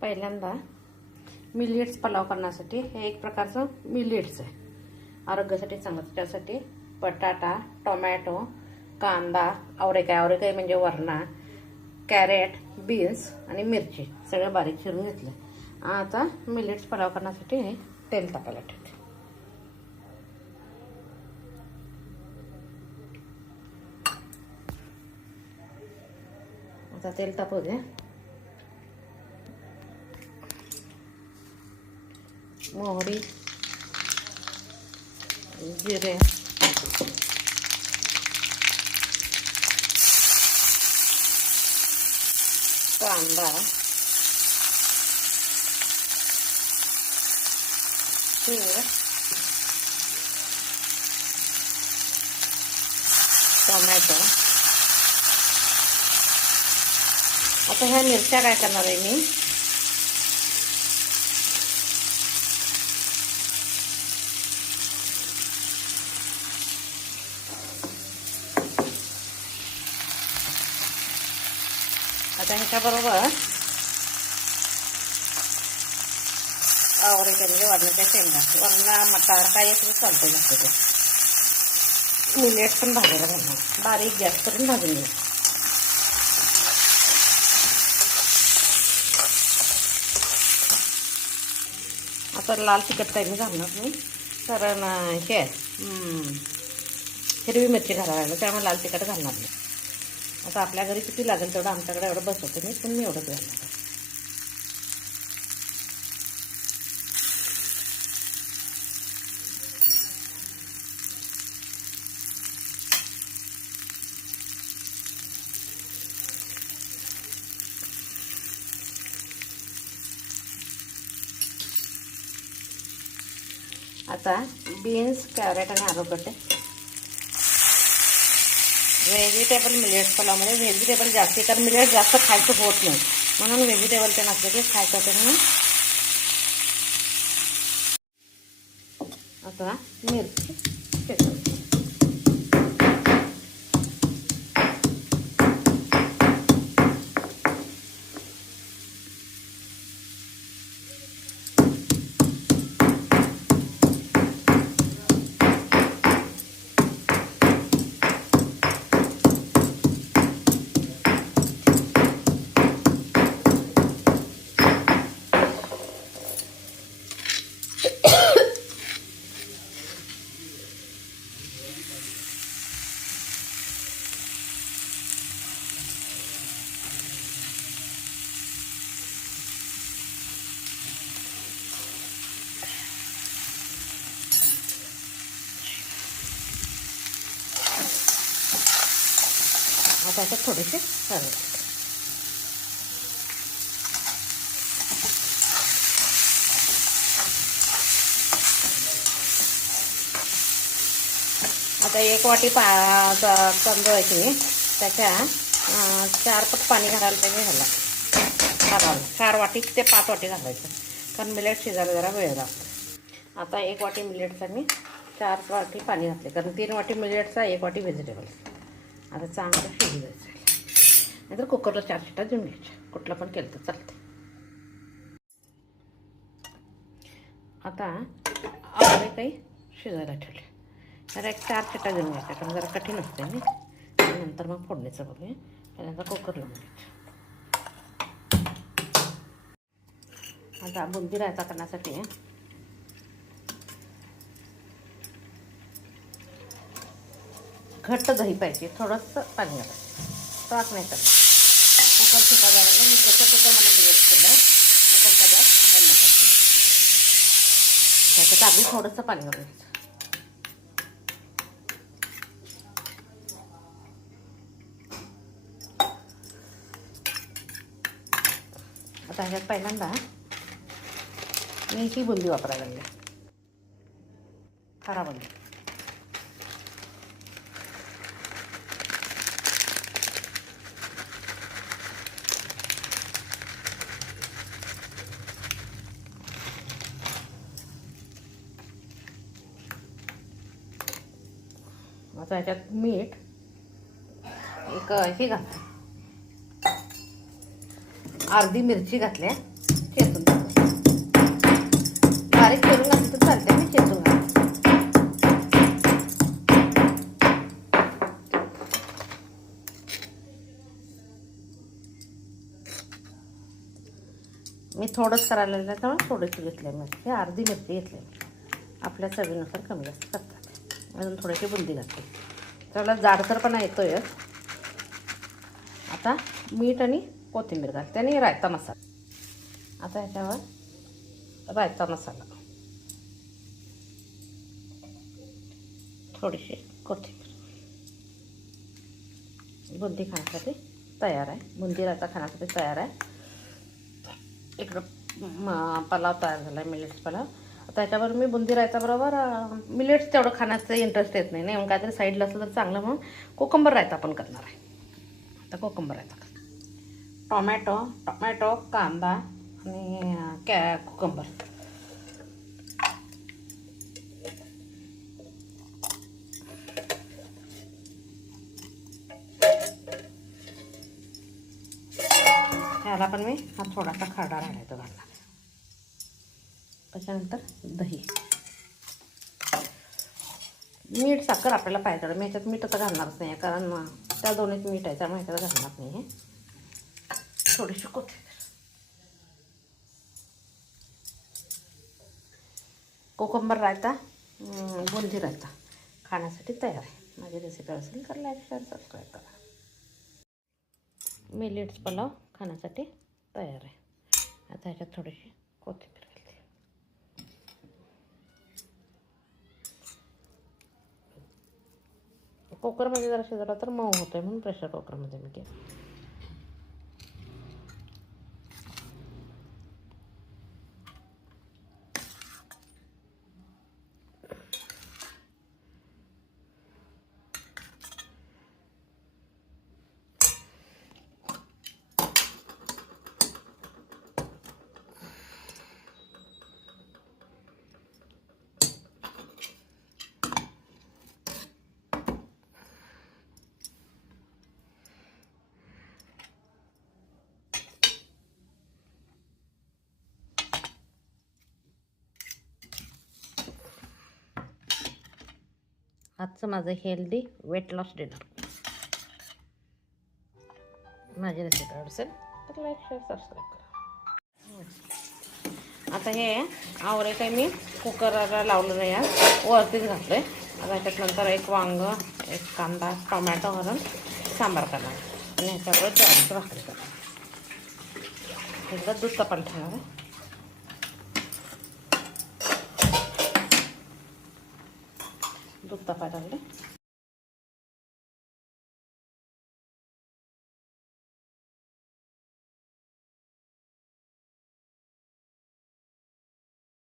पहिल्यांदा मिलेट्स पलाव करण्यासाठी हे एक प्रकारचं मिलेट्स आहे, आरोग्यासाठी चांगलं. त्यासाठी बटाटा, टोमॅटो, कांदा, आवरेकाय म्हणजे वरणा, कॅरेट, बीन्स आणि मिरची सगळं बारीक चिरून घेतलं. आता मिलेट्स पलाव करण्यासाठी हे तेल टाकायला ठेवते. आता तेल तापू दे. मोहरी, जिरे, कांदा, हिंग, टोमॅटो. आता ह्या मिरच्या काय करणार आहे मी, आता ह्याच्याबरोबर आवरेकाय म्हणजे वरणाच्या शेंगा, वरणा मटार काय असं चालतं जास्त. ते मिलेट्स पण भाजायला घालणार, बारीक गॅस करून भाजून घेऊ. आता लाल तिखट काही मी घालणार नाही, कारण हे हिरवी मिरची घालायला, त्यामुळे लाल तिखट घालणार नाही. आता आपल्या घरी किती लागेल तेवढं आमच्याकडे एवढं बसवते मी, पण मी एवढंच घालणार. आता बीन्स, कॅरेट आणि आलूगड्डे, व्हेजिटेबल मिलेट्स पलावमध्ये व्हेजिटेबल जास्ती, कारण मिलेट जास्त खायचं होत नाही, म्हणून व्हेजिटेबल ते नसलं की खायचं होतं म्हणून. आता मिरची ठेचून, आता याच्यात थोडेसे हळद. आता एक वाटी तांदूळ आहे की त्याच्या 4 पट पाणी घालायला पाहिजे. ह्याला 4 वाटी ते 5 वाटी घालायचं, कारण मिलेट शिजायला जरा वेळ लागतो. आता 1 वाटी मिलेटचा मी 4 वाटी पाणी घातले, कारण 3 वाटी मिलेटचा 1 वाटी व्हेजिटेबल. आता चांगलं शिजू द्यायचं, नाहीतर कुकरला 4 शिट्ट्या देऊन घ्यायच्या, कुठला पण केलं तर चालतं. आता आवळे काही शिजायला ठेवले, जरा 4 शिट्ट्या देऊन घ्यायच्या, कारण जरा कठीण असते मी. नंतर मग फोडणीचं बघूया, पहिल्यांदा कुकर लावून घ्यायचं. आता बुंदी रायता करण्यासाठी घट्ट दही पाहिजे, थोडंसं पाणी घालायचं, ताक नाही तर. कुकर सुका झालेलं मी प्रेशर कुकरमध्ये मिक्स केलं, कुकरचा गॅस बंद करते. त्याच्यात आधी थोडंसं पाणी घालायचं. आता ह्याच्यात पहिल्यांदा मी ही बुंदी वापरायला लागली, खरा बुंदी. आता ह्याच्यात मीठ एक हे घातलं, अर्धी मिरची घातल्या चेचून टाकू. बारीक करून घातलं तर चालते, मी चेचून घालते. मी थोडंच करायला लागलं त्यामुळे थोडीशी घेतली मिरची, अर्धी मिरची घेतली. आपल्या चवीनुसार कमी जास्त करतात. अजून थोडीशी बुंदी घातली, त्याला जाडसरपणा येतोय. आता मीठ आणि कोथिंबीर घालते आणि रायता मसाला. आता ह्याच्यावर रायता मसाला, थोडीशी कोथिंबीर. बुंदी खाण्यासाठी तयार आहे. बुंदी रायता खाण्यासाठी तयार आहे. इकडं पलाव तयार झाला आहे, मिलेट्स पलाव. आता ह्याच्यावर मी बुंदी रायताबरोबर मिलेट्स तेवढं खाण्याचं इंटरेस्ट येत नाही मग काहीतरी साईडला असलं तर चांगलं म्हणून कोकंबर रायता पण करणार आहे. आता कोकंबर रायता टोमॅटो कांदा आणि कोकंबर. ह्याला पण मी हा थोडासा खरडा राहिला तो घालणार. त्याच्यानंतर दही, मीठ साखर आपल्याला पाहिजे. मी ह्याच्यात मीठ आता घालणारच नाही कारण त्या दोन्हीत मीठ आहे त्यामुळे ह्याच्यात घालणार नाही आहे. थोडीशी कोथिंबीर. कोकंबर रायता, बुंदी रायता खाण्यासाठी तयार आहे. माझी रेसिपी असेल तर लाईक शेअर सबस्क्राईब करा. मिलेट्स पलाव खाण्यासाठी तयार आहे. आता ह्याच्यात थोडीशी कोथिंबीर घालते. कुकरमध्ये जरा शिजवला तर मऊ होतोय म्हणून प्रेशर कुकरमध्ये मी केलं. आजचं माझं हेल्दी वेट लॉस डिनर. माझी रेसिपी असेल तर लाईक शेअर सबस्क्राईब करा. आता हे आवरे काही मी कुकरला लावलं नाही आहे, वरतीच घातलं आहे. आता ह्याच्यात नंतर एक वांग, एक कांदा, टोमॅटो घालून सांबार करणार आणि ह्याच्यावर ज्वारीची भाकरी करणार. एकदा दूध तापायला ठेवणार आहे. दूध तापायला लागले